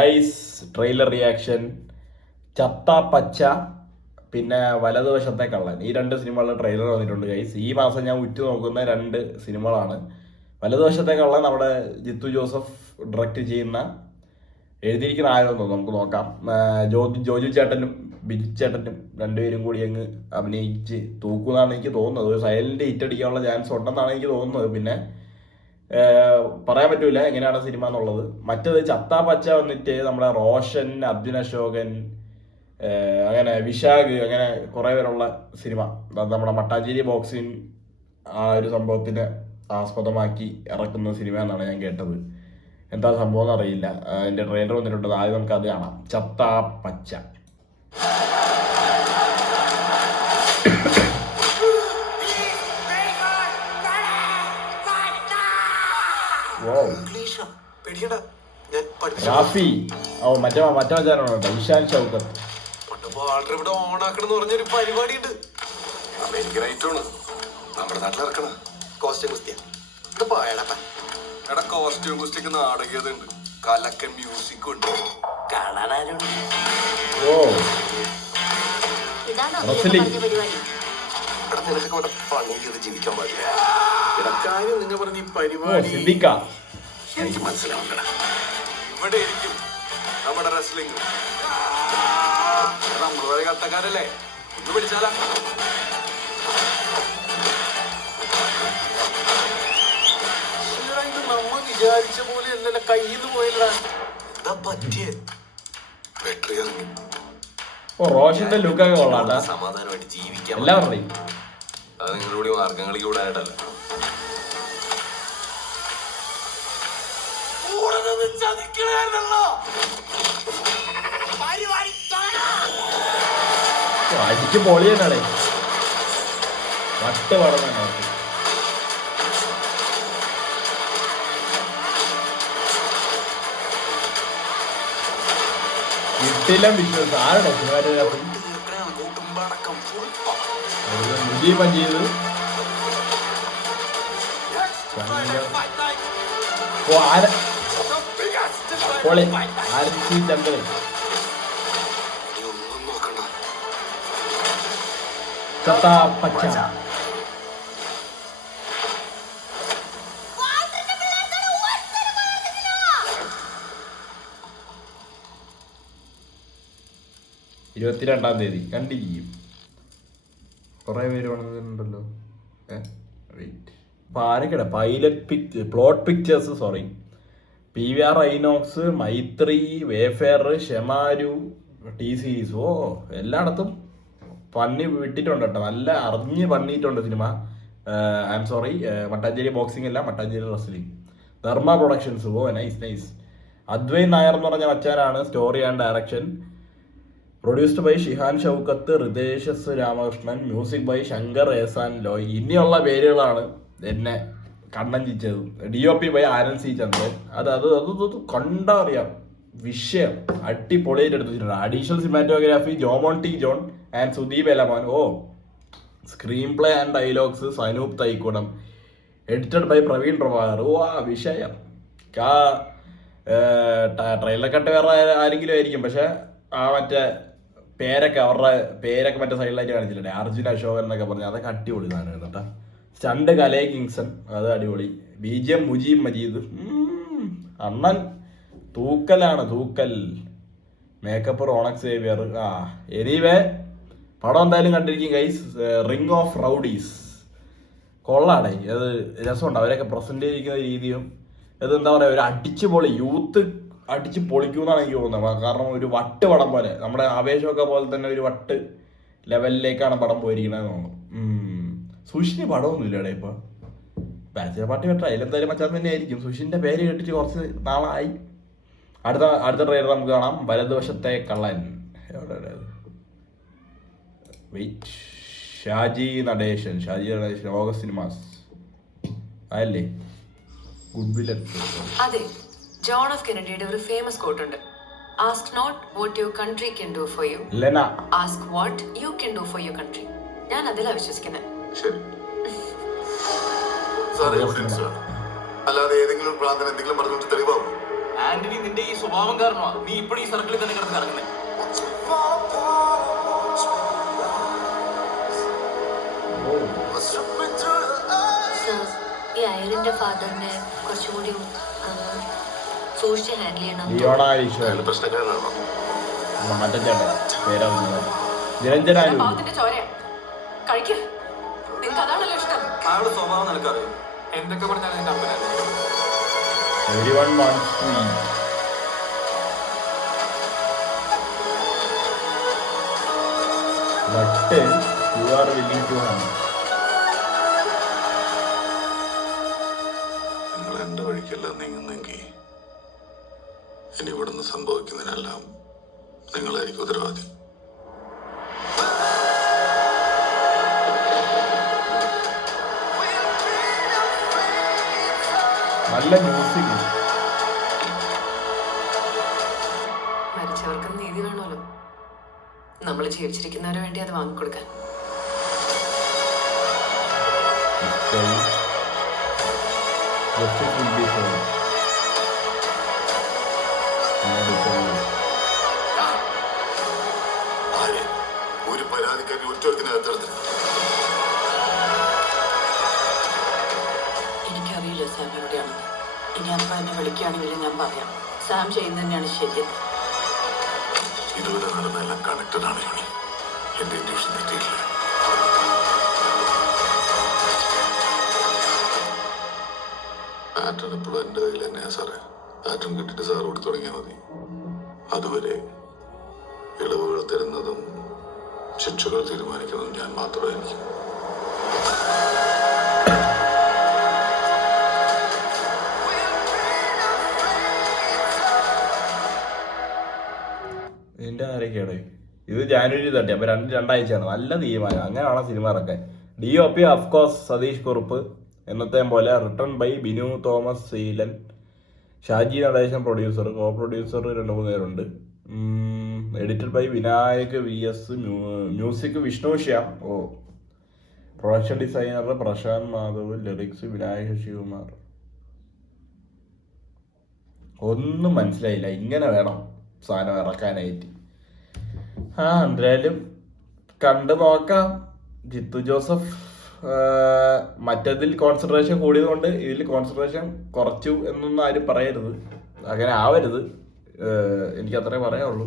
Guys trailer reaction ചത്ത പച്ച പിന്നെ വലതുവശത്തെ കള്ളൻ ഈ രണ്ട് സിനിമകളുടെ ട്രെയിലർ വന്നിട്ടുണ്ട് ഗൈസ്. ഈ മാസം ഞാൻ ഉറ്റു നോക്കുന്ന രണ്ട് സിനിമകളാണ്. വലതുവശത്തെ കള്ളൻ നമ്മുടെ ജിത്തു ജോസഫ് ഡയറക്റ്റ് ചെയ്യുന്ന എഴുതിയിരിക്കുന്ന ആരോ നമുക്ക് നോക്കാം. ജോജു ചേട്ടനും ബിജു ചേട്ടനും രണ്ടുപേരും കൂടി അങ്ങ് അഭിനയിച്ച് തൂക്കുന്നാണ് എനിക്ക് തോന്നുന്നത്. ഒരു സൈലന്റ് ഹിറ്റ് അടിക്കാനുള്ള ചാൻസ് ഉണ്ടെന്നാണ് എനിക്ക് തോന്നുന്നത്. പിന്നെ പറയാൻ പറ്റൂല എങ്ങനെയാണ് സിനിമ എന്നുള്ളത്. മറ്റേത് ചത്താ പച്ച വന്നിട്ട് നമ്മുടെ റോഷൻ, അർജുൻ അശോകൻ, അങ്ങനെ വിശാഖ്, അങ്ങനെ കുറെ പേരുള്ള സിനിമ. അത് നമ്മുടെ മട്ടാഞ്ചേരി ബോക്സിങ് ആ ഒരു സംഭവത്തിന് ആസ്പദമാക്കി ഇറക്കുന്ന സിനിമ എന്നാണ് ഞാൻ കേട്ടത്. എന്താ സംഭവം എന്നറിയില്ല. അതിന്റെ ട്രെയിലർ വന്നിട്ടുണ്ട്. ആദ്യം നമുക്ക് അത് കാണാം. ചത്താ പച്ച. റാഫി മറ്റേ മച്ചാനാണോ കേട്ടോ, ഇഷാൻ ഷൗക്കത്ത്. ഇവിടെ ഓണാക്കണെന്ന് പറഞ്ഞൊരു പരിപാടിയുണ്ട്. അമേരിക്കനായിട്ടാണ് നമ്മുടെ നാട്ടിൽ ഇറക്കണ കോസ്റ്റ്യൂം കുസ്തിയ. എടാ കോസ്റ്റ്യൂം കുസ്തിക്ക് നാടകീയതുണ്ട്, കലക്കൻ മ്യൂസിക് ഉണ്ട്, കാണാനാരുണ്ട്. ഓ എടാ നിനക്കൊക്കെ ഇവിടെ പണി ചെയ്ത് ജീവിക്കാൻ പാടില്ല. ഇടക്കാര്യം നിങ്ങൾ പറഞ്ഞ ഈ പരിപാടി എനിക്ക് മനസ്സിലാവണ്ട. ഇവിടെ ഇരിക്കും നമ്മുടെ റെസ്ലിംഗ്. നമ്മളെ കട്ടക്കാരല്ലേ, ഒന്ന് പിടിച്ചാലാ. ഇത് നമ്മ വിചാരിച്ച പോലെ അല്ലല്ലോ, കയ്യിൽ നിന്ന് പോയില്ല. ഇതാ പറ്റിയ വെട്ടറി ഇറങ്ങി. റോഷന്റെ ലുക്കൊക്കെ കൊള്ളാട്ടാ. സമാധാനമായിട്ട് ജീവിക്കാൻ എല്ലാവരുടെയും അത് നിങ്ങളുടെ മാർഗങ്ങളിൽ കൂടാനായിട്ടല്ല. അടിച്ച് പൊളി തന്നെയാണേ, വട്ട് പടം തന്നെ. കിട്ടില്ല വിശ്വാസം. ആരാണോ സിനിമാറ്റോഗ്രാഫി? മുജീബ് ചെയ്ത് പൊളി. ആരത്തി ചന്ദ്രൻ ചത്താ പച്ച. ഇരുപത്തിരണ്ടാം തീയതി കണ്ടിരിക്കും. കുറെ പേര് വന്നിട്ടുണ്ടല്ലോ. വെയിറ്റ്, അപ്പൊ ആരൊക്കെയാണ്? Plot Pictures, sorry, PVR Inox, Mythri, Wayfarer, Shemaroo, T Series. Oh എല്ലായിടത്തും പണി വിട്ടിട്ടുണ്ട് കേട്ടോ. നല്ല അറിഞ്ഞ് പണിയിട്ടുണ്ട് cinema. I M sorry, Mattancherry boxing അല്ല, Mattancherry wrestling. Dharma Productions. Oh nice. Advai Nair എന്ന് പറഞ്ഞ മച്ചാനാണ് story and direction. Produced by Shihan Shoukath, ഹൃദേശസ് രാമകൃഷ്ണൻ, മ്യൂസിക് ബൈ ശങ്കർ എഹ്സാൻ ലോയ്. ഇനിയുള്ള പേരുകളാണ് എന്നെ കണ്ണഞ്ചിച്ചത്. DOP by Anand C Chandran. അത് കണ്ടാ അറിയാം വിഷയം. അടിപൊളിയായിട്ട് എടുത്തിട്ടുണ്ട്. Additional cinematography Jomon T John and Sudeep Elamon. Oh screenplay and dialogues Sanoop Thaikkudam. Edited by Praveen Prabhakar. Oh വിഷയം. ട്രെയിലർ കട്ട് വേറെ ആരെങ്കിലും ആയിരിക്കും, പക്ഷെ ആ മറ്റേ അവരുടെ പേരൊക്കെ മറ്റേ സൈഡിലായിട്ട് കാണിച്ചിട്ടുണ്ട്. അർജുൻ അശോകൻ എന്നൊക്കെ പറഞ്ഞ് അതൊക്കെ അടിപൊളി സാധനമായിരുന്നു കേട്ടോ. സ്റ്റണ്ട് കലേ കിങ്സൺ, അത് അടിപൊളി. BGM മുജീബ് മജീദ്. അണ്ണൻ തൂക്കൽ. Makeup Ronex Xavier. എനിവേ പടം എന്തായാലും കണ്ടിരിക്കും ഗൈസ്. റിംഗ് ഓഫ് റൗഡീസ് കൊള്ളാടേ. അത് രസമുണ്ട്. അവരൊക്കെ പ്രസന്റ് ചെയ്തിരിക്കുന്ന രീതിയും അത് എന്താ പറയുക, ഒരു അടിച്ചു പൊളി യൂത്ത് അടിച്ച് പൊളിക്കുമെന്നാണ് എനിക്ക് തോന്നുന്നത്. കാരണം ഒരു വട്ട് പടം പോലെ, നമ്മുടെ ആവേശമൊക്കെ പോലെ തന്നെ ഒരു വട്ട് ലെവലിലേക്കാണ് പടം പോയിരിക്കണമെന്ന് തോന്നുന്നു. സുഷിന് പടമൊന്നുമില്ലടേ ഇപ്പൊ. ബാച്ചിലർ പാർട്ടി വെട്ട അതിലെന്തായാലും മച്ചാൻ തന്നെ ആയിരിക്കും. സുഷിന്റെ പേര് കേട്ടിട്ട് കുറച്ച് നാളായി. അടുത്ത ട്രെയിലർ നമുക്ക് കാണാം. വലതുവശത്തെ കള്ളൻ. Wait, Shaji Nadesan August Cinemas അതല്ലേ? Good villain. അതെ, ജോൺ ഓഫ് കെനഡിയുടെ ഒരു ഫേമസ് കോട്ട് ഉണ്ട്. Ask not what your country can do for you, ask what you can do for your country. ഞാൻ അതിലാ വിശ്വസിക്കുന്നത്. അല്ലാതെ ഏതെങ്കിലും ഭ്രാന്തൻ എന്തെങ്കിലും പറഞ്ഞിട്ട് തെളിവാകും. ആന്റണി നിന്റെ ഈ സ്വഭാവം കാരണമാണ് നീ ഇപ്പോഴും ഈ സർക്കിളിൽ തന്നെ കിടന്ന് കറങ്ങുന്നത്. ഈ അയറിന്റെ ഫാദറിനെ കുറച്ചുകൂടി സൂക്ഷിച്ച് ഹാൻഡിൽ ചെയ്യണം. ലിയോണ പ്രശ്നക്കാരനാണോ? മറ്റേ ചേട്ടൻ പേരാ നിരഞ്ജനാനു. പാവത്തിന്റെ ചോര കഴിക്ക്. നിനക്ക് അതാണല്ലോ ഇഷ്ടം. അയാളുടെ സ്വഭാവം നിനക്കറിയാം. എന്തൊക്കെ പറഞ്ഞാലും നിന്റെ അപ്പനല്ലേ. Everyone wants to eat. But you are willing to harm. നിങ്ങൾ എന്റെ വഴിക്കല്ല നീങ്ങുന്നെങ്കിൽ ഇനി ഇവിടുന്ന് സംഭവിക്കുന്നതിനെല്ലാം നിങ്ങളായിരിക്കും ഉത്തരവാദി. നല്ല മ്യൂസിക്. മരിച്ചവർക്ക് നീതി വേണമല്ലോ. നമ്മൾ ജീവിച്ചിരിക്കുന്നവരെ വേണ്ടി അത് വാങ്ങിക്കൊടുക്കാൻ. ഒരു പരാതിക്കാരി ഒറ്റത്തിനകത്ത് എനിക്കറിയില്ല സാം എവിടെയാണെന്ന്. ഇനി അപ്പ എന്നെ വിളിക്കുകയാണെങ്കിൽ ഞാൻ പറയാം. സാം ചെയ്യുന്നത് തന്നെയാണ് ശരി. ഇതുവരെ നടന്നെല്ലാം കണക്റ്റഡ് ആണ് യോണി. എന്റെ ഇൻട്യൂഷൻ തെറ്റിയിട്ടില്ല. പാറ്റേൺ ഇപ്പോഴും എന്റെ കയ്യിൽ തന്നെയാ സാറേ. പാറ്റേൺ കിട്ടിയിട്ട് സാർ ഓടി തുടങ്ങിയാൽ മതി. അതുവരെ ഇളവുകൾ തരുന്നതും ശിക്ഷകൾ തീരുമാനിക്കുന്നതും ഞാൻ മാത്രമായിരിക്കും. ഇതിന്റെ ആരൊക്കെയാണ് ഇത്? ജാനുവരി 30. അപ്പൊ രണ്ടാഴ്ചയാണ്. നല്ല തീരുമാനം. അങ്ങനെയാണ് സിനിമ ഇറക്കാൻ. DOP of course Satheesh Kurup. എന്നത്തെ പോലെ റിട്ടേൺ ബൈ ബിനു തോമസ് സീലൻ. Shaji Nadesan producer. Co producer 2-3 പേരുണ്ട്. Edited by Vinayak VS. Music Vishnu Shyam. Production designer Prashanth Madhav. Lyrics Vinayak Sivakumar. ഒന്നും മനസ്സിലായില്ല. ഇങ്ങനെ വേണം സാധനം ഇറക്കാനായിട്ട്. എന്തായാലും കണ്ടു നോക്കാം. ജിത്തു ജോസഫ് മറ്റതിൽ കോൺസെൻട്രേഷൻ കൂടിയത് കൊണ്ട് ഇതിൽ കോൺസെൻട്രേഷൻ കുറച്ചു എന്നൊന്നും ആരും പറയരുത്. അങ്ങനെ ആവരുത്. എനിക്ക് അത്രേ പറയാനുള്ളൂ.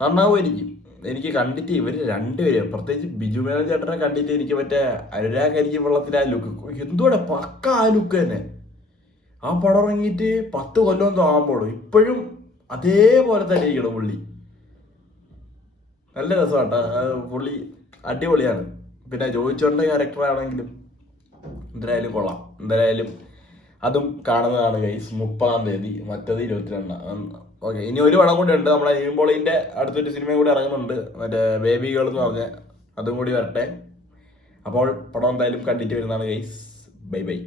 നന്നാവുമായിരിക്കും. എനിക്ക് കണ്ടിട്ട് ഇവർ രണ്ടുപേരും, പ്രത്യേകിച്ച് ബിജു മേനോൻ ചേട്ടനെ കണ്ടിട്ട് എനിക്ക് മറ്റേ അനുരാഗ് കരിക്ക് വെള്ളത്തിലെ ആ ലുക്ക്, എന്തുകൂടെ പക്ക ആ ലുക്ക് തന്നെ. ആ പടം ഇറങ്ങിയിട്ട് 10 കൊല്ലം ആകുമ്പോഴും ഇപ്പോഴും അതേപോലെ തന്നെ ഇരിക്കണം പുള്ളി. നല്ല രസമാട്ടാ പുള്ളി, അടിപൊളിയാണ്. പിന്നെ ജോയിച്ചോന്റെ ക്യാരക്ടർ ആണെങ്കിലും എന്തായാലും കൊള്ളാം. എന്തായാലും അതും കാണുന്നതാണ് ഗൈസ്. 30-ാം തീയതി, മറ്റത് 22-ാം. ഓക്കെ, ഇനി ഒരു പടം കൂടി ഉണ്ട്. നമ്മളെ നിവിൻപോളിന്റെ അടുത്തൊരു സിനിമയും കൂടി ഇറങ്ങുന്നുണ്ട്, മറ്റേ ബേബി ഗേൾ എന്ന് പറഞ്ഞ. അതും കൂടി വരട്ടെ. അപ്പോൾ പടം എന്തായാലും കണ്ടിട്ട് വരുന്നതാണ് ഗൈസ്. Bye bye.